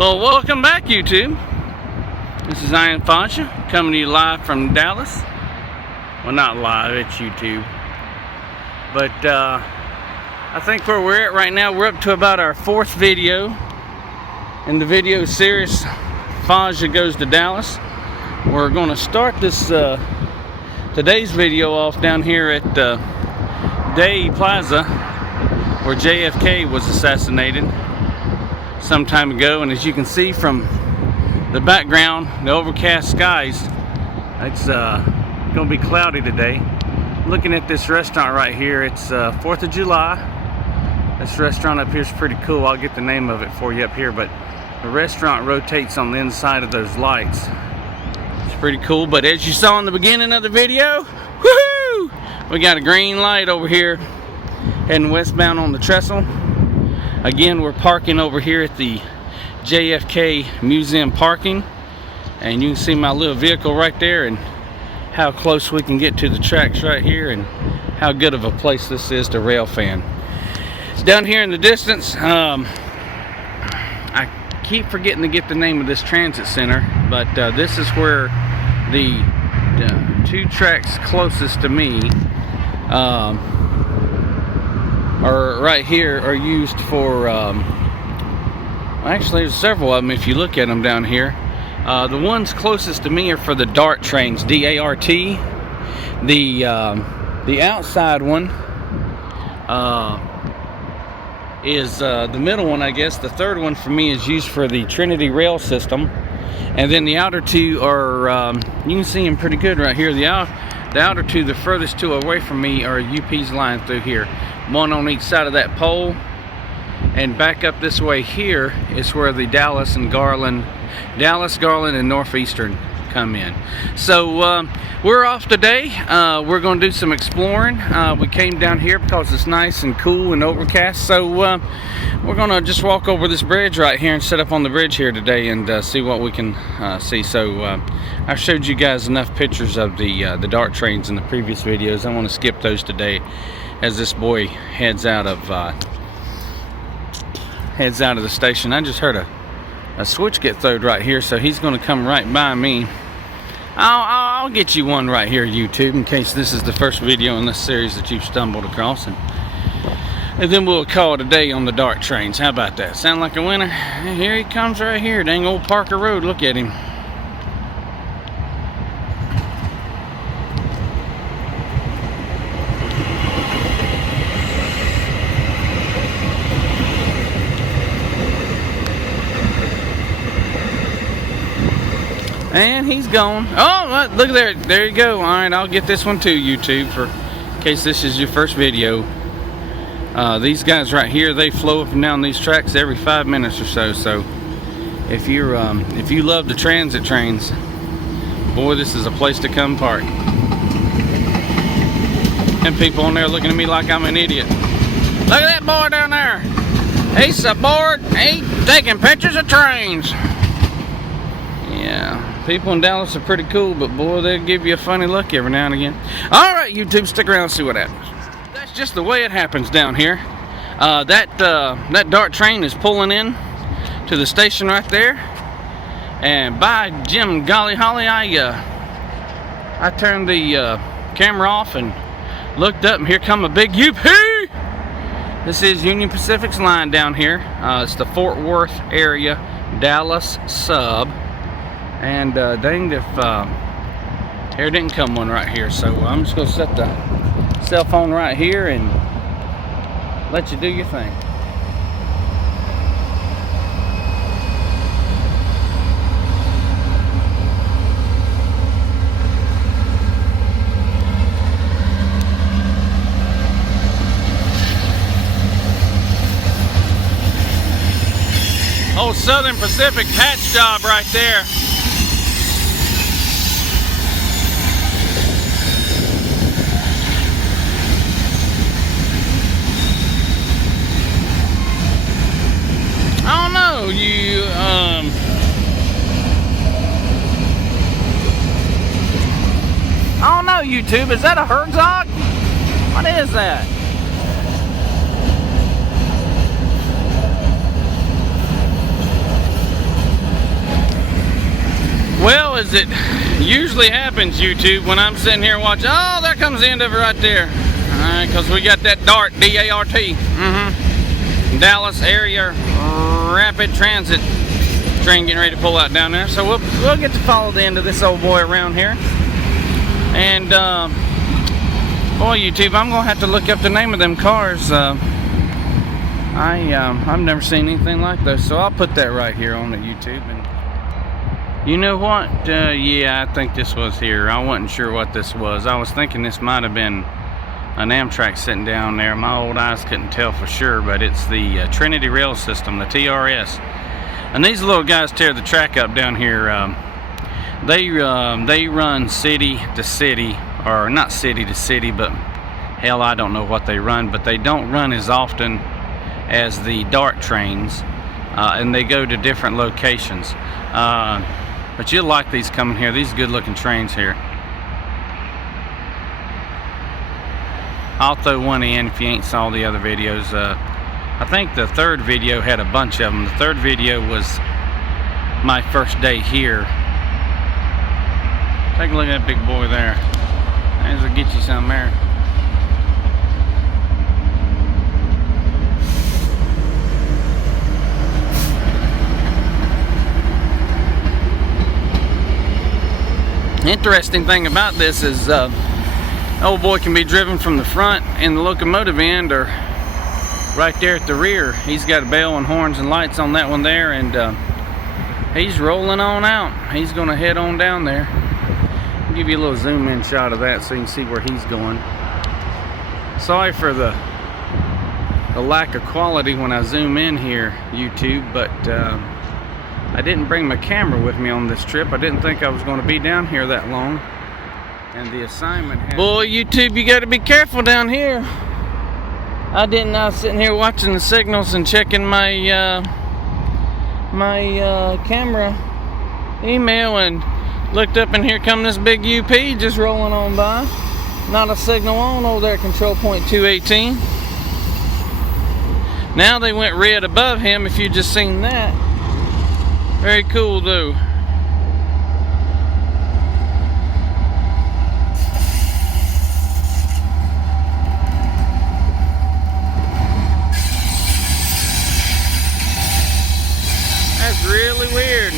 Well, welcome back, YouTube. This is Fasha coming to you live from Dallas. Well, not live, it's YouTube. But I think where we're at right now, we're up to about our 4th video in the video series Fasha Goes to Dallas. We're going to start this today's video off down here at Dealey Plaza, where JFK was assassinated some time ago. And as you can see from the background, the overcast skies, it's going to be cloudy today. Looking at this restaurant right here, it's 4th of July. This restaurant up here is pretty cool. I'll get the name of it for you up here, but the restaurant rotates on the inside of those lights. It's pretty cool. But as you saw in the beginning of the video, woohoo! We got a green light over here heading westbound on the trestle. Again, we're parking over here at the JFK Museum parking, and you can see my little vehicle right there and how close we can get to the tracks right here and how good of a place this is to rail fan. Down here in the distance, I keep forgetting to get the name of this transit center, but this is where the 2 tracks closest to me are right here, are used for actually there's several of them if you look at them down here. The ones closest to me are for the D.A.R.T trains, D.A.R.T. The outside one is the middle one, I guess. The third one for me is used for the Trinity Rail System, and then the outer 2 are you can see them pretty good right here. The outer 2, the furthest 2 away from me, are UP's line through here, one on each side of that pole. And back up this way here is where the Dallas, Garland, and Northeastern come in. So we're off today. We're going to do some exploring. We came down here because it's nice and cool and overcast. So we're going to just walk over this bridge right here and set up on the bridge here today and see what we can see. So I showed you guys enough pictures of the D.A.R.T trains in the previous videos. I want to skip those today as this boy heads out of the station. I just heard a switch get throwed right here, so he's going to come right by me. I'll get you one right here, YouTube, in case this is the first video in this series that you've stumbled across, and then we'll call it a day on the D.A.R.T trains. How about that? Sound like a winner? Here he comes right here, dang old Parker Road. Look at him. And he's gone. Oh, look there. There you go. All right, I'll get this one too, YouTube, for in case this is your first video. These guys right here, they flow up and down these tracks every 5 minutes or so. So if you love the transit trains, boy, this is a place to come park. And people on there looking at me like I'm an idiot. Look at that boy down there. He's aboard. He's taking pictures of trains. Yeah. People in Dallas are pretty cool, but boy, they'll give you a funny look every now and again. Alright, YouTube, stick around and see what happens. That's just the way it happens down here. That D.A.R.T train is pulling in to the station right there. And by Jim golly holly, I turned the camera off and looked up, and here come a big UP. This is Union Pacific's line down here. It's the Fort Worth area, Dallas sub. And danged if here didn't come one right here, so I'm just going to set the cell phone right here and let you do your thing. Old Southern Pacific patch job right there. I don't know, I don't know, YouTube. Is that a Herzog? What is that? Well, as it usually happens, YouTube, when I'm sitting here watching, oh, there comes the end of it right there. Alright, because we got that D.A.R.T, D-A.R.T. Dallas Area Rapid Transit train getting ready to pull out down there. So we'll get to follow the end of this old boy around here. And, boy, YouTube, I'm going to have to look up the name of them cars. I've never seen anything like those. So I'll put that right here on the YouTube. And you know what? Yeah, I think this was here. I wasn't sure what this was. I was thinking this might have been an Amtrak sitting down there. My old eyes couldn't tell for sure, but it's the Trinity Rail System, the TRS. And these little guys tear the track up down here. They run city to city, or not city to city, but hell, I don't know what they run, but they don't run as often as the D.A.R.T trains, and they go to different locations. But you'll like these coming here. These good looking trains here. I'll throw one in if you ain't saw the other videos. I think the third video had a bunch of them. The third video was my first day here. Take a look at that big boy there. There's will get you some there. Interesting thing about this is old boy can be driven from the front in the locomotive end or right there at the rear. He's got a bell and horns and lights on that one there, and he's rolling on out. He's gonna head on down there. I'll give you a little zoom in shot of that so you can see where he's going. Sorry for the lack of quality when I zoom in here, YouTube, but I didn't bring my camera with me on this trip. I didn't think I was going to be down here that long. And the assignment had... Boy, YouTube, you got to be careful down here. I was sitting here watching the signals and checking my camera email, and looked up, and here come this big UP just rolling on by. Not a signal on over there, control point 218. Now they went red above him, if you just seen that. Very cool though. That's really weird.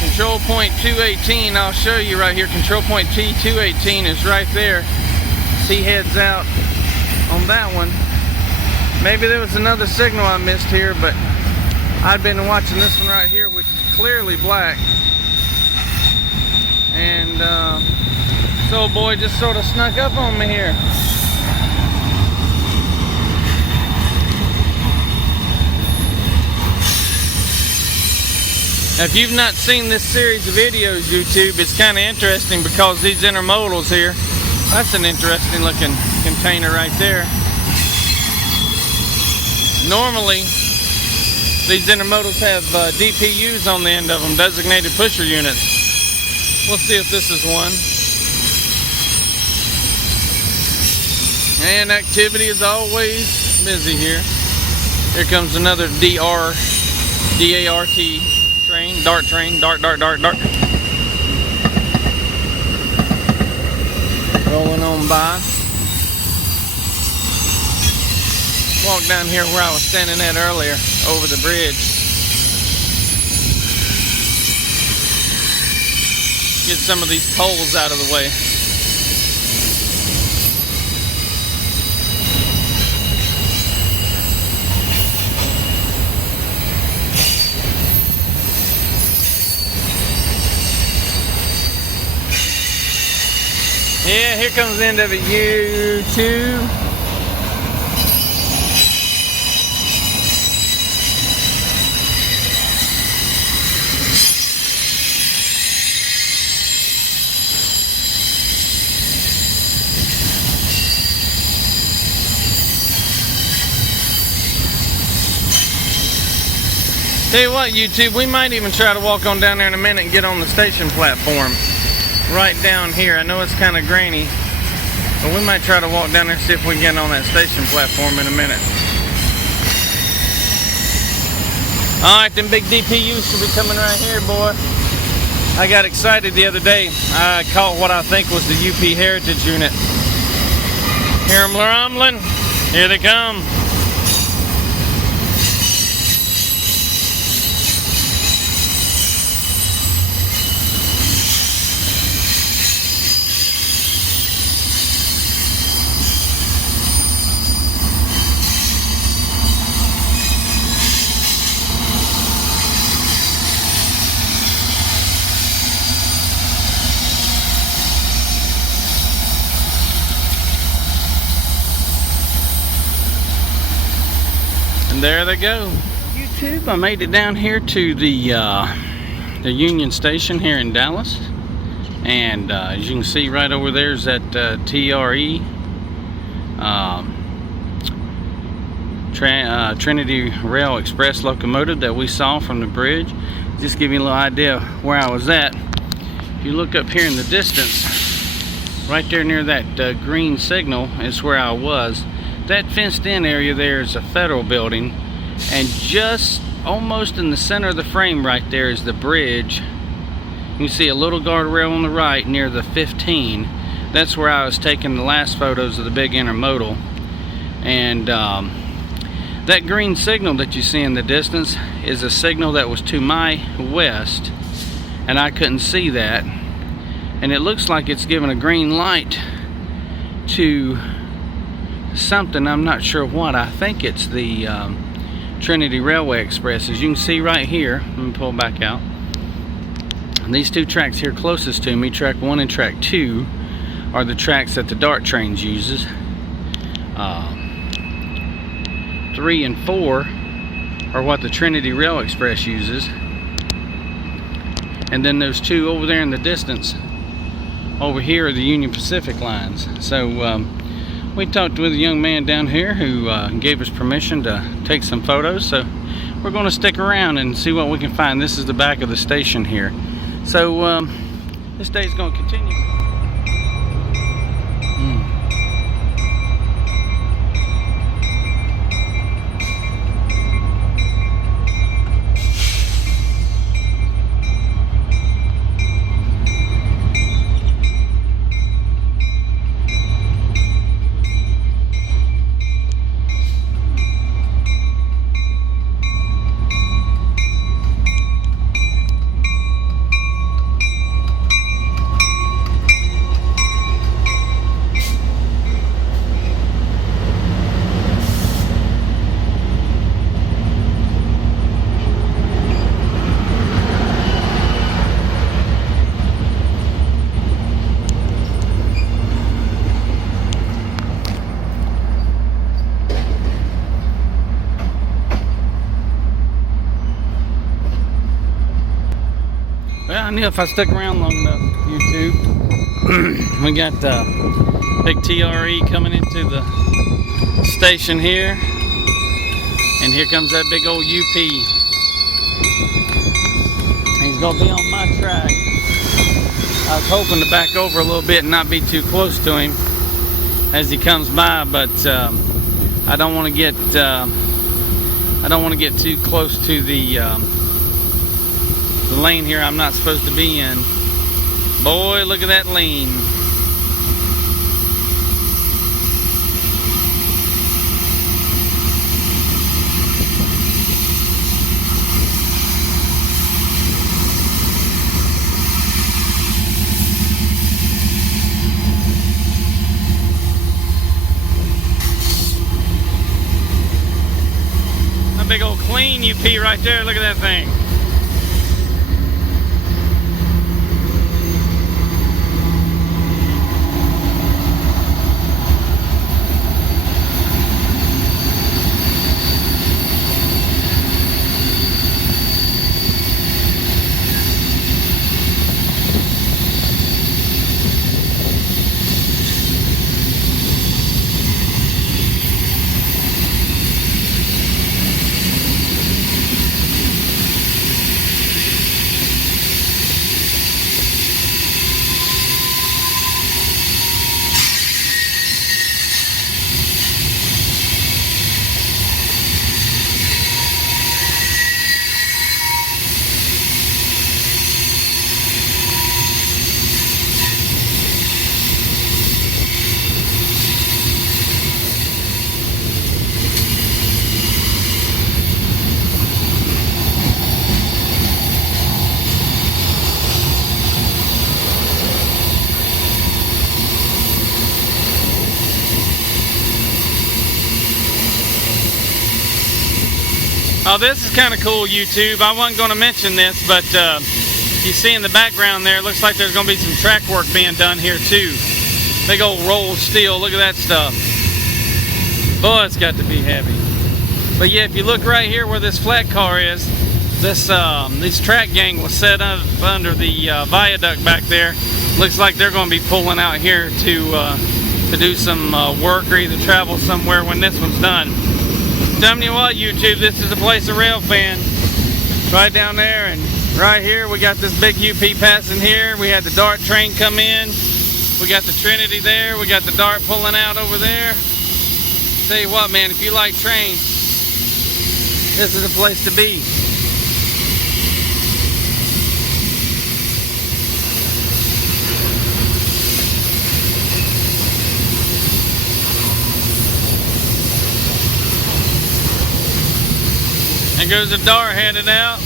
Control point 218, I'll show you right here. Control point T218 is right there. He heads out on that one. Maybe there was another signal I missed here, but I've been watching this one right here, which is clearly black. And this old boy just sort of snuck up on me here. Now, if you've not seen this series of videos, YouTube, it's kind of interesting because these intermodals here, that's an interesting looking container right there. Normally, these intermodals have DPUs on the end of them, designated pusher units. We'll see if this is one. And activity is always busy here. Here comes another D.A.R.T train, D.A.R.T train, D.A.R.T, D.A.R.T, D.A.R.T. Rolling on by. Walk down here where I was standing at earlier, over the bridge. Get some of these poles out of the way. Yeah, here comes the end of it, YouTube. Tell you what, YouTube, we might even try to walk on down there in a minute and get on the station platform right down here. I know it's kind of grainy, but we might try to walk down there and see if we can get on that station platform in a minute. Alright, them big DPUs should be coming right here, boy. I got excited the other day. I caught what I think was the UP Heritage Unit. Hear them rumbling? Here they come. And there they go. YouTube, I made it down here to the Union Station here in Dallas, and as you can see right over there is that TRE Trinity Railway Express locomotive that we saw from the bridge. Just give you a little idea where I was at. If you look up here in the distance, right there near that green signal is where I was. That fenced in area there is a federal building, and just almost in the center of the frame right there is the bridge. You can see a little guardrail on the right near the 15. That's where I was taking the last photos of the big intermodal. And that green signal that you see in the distance is a signal that was to my west, and I couldn't see that. And it looks like it's giving a green light to something, I'm not sure what. I think it's the Trinity Railway Express. As you can see right here, let me pull back out. And these two tracks here closest to me, track 1 and track 2, are the tracks that the D.A.R.T trains uses. 3 and 4 are what the Trinity Railway Express uses. And then those two over there in the distance over here are the Union Pacific lines. So we talked with a young man down here who gave us permission to take some photos, so we're going to stick around and see what we can find. This is the back of the station here. So this day's going to continue. Well, I knew if I stuck around long enough, YouTube. We got big TRE coming into the station here, and here comes that big old UP. He's gonna be on my track. I was hoping to back over a little bit and not be too close to him as he comes by, but I don't want to get too close to the lane here I'm not supposed to be in. Boy, look at that lean. A big old clean UP right there. Look at that thing. Oh, this is kind of cool, YouTube. I wasn't going to mention this, but you see in the background there, it looks like there's going to be some track work being done here too. Big old roll of steel. Look at that stuff. Boy, it's got to be heavy. But yeah, if you look right here where this flat car is, this track gang was set up under the viaduct back there. Looks like they're going to be pulling out here to do some work or either travel somewhere when this one's done. Telling you what, YouTube, this is the place of rail fan. Right down there and right here, we got this big UP passing here. We had the D.A.R.T train come in. We got the Trinity there. We got the D.A.R.T pulling out over there. Tell you what, man, if you like trains, this is the place to be. There goes the D.A.R.T headed out.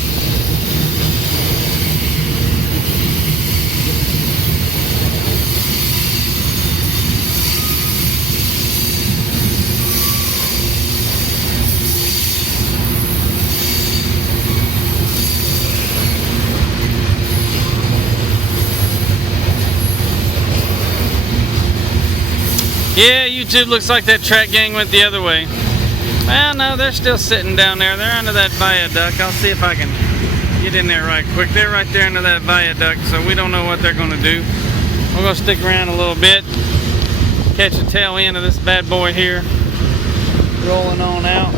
Yeah, YouTube, looks like that track gang went the other way. Well, no, they're still sitting down there. They're under that viaduct. I'll see if I can get in there right quick. They're right there under that viaduct, so we don't know what they're going to do. We're going to stick around a little bit, catch the tail end of this bad boy here, rolling on out.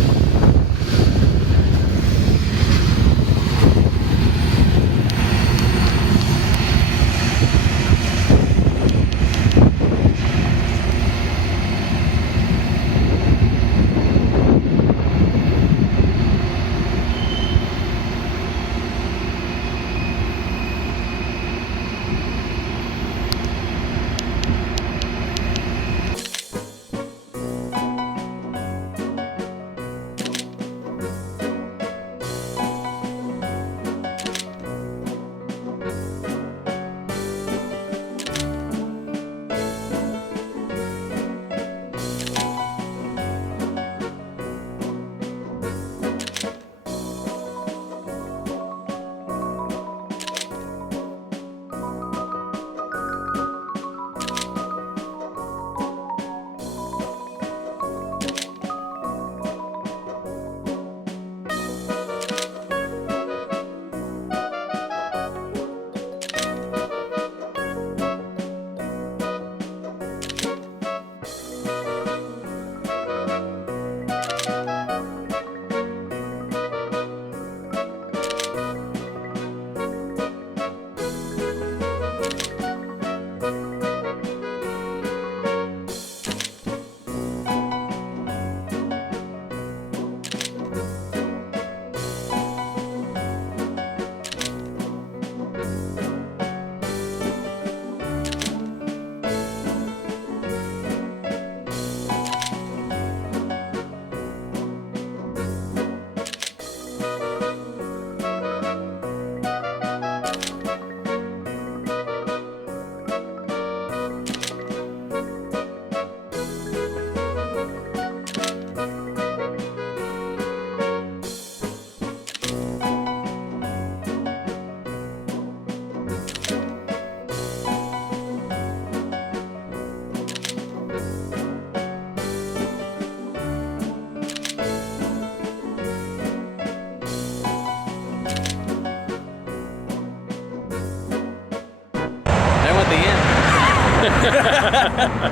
That went the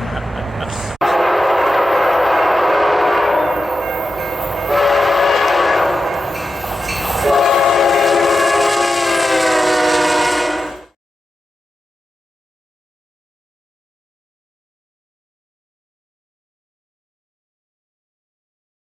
end.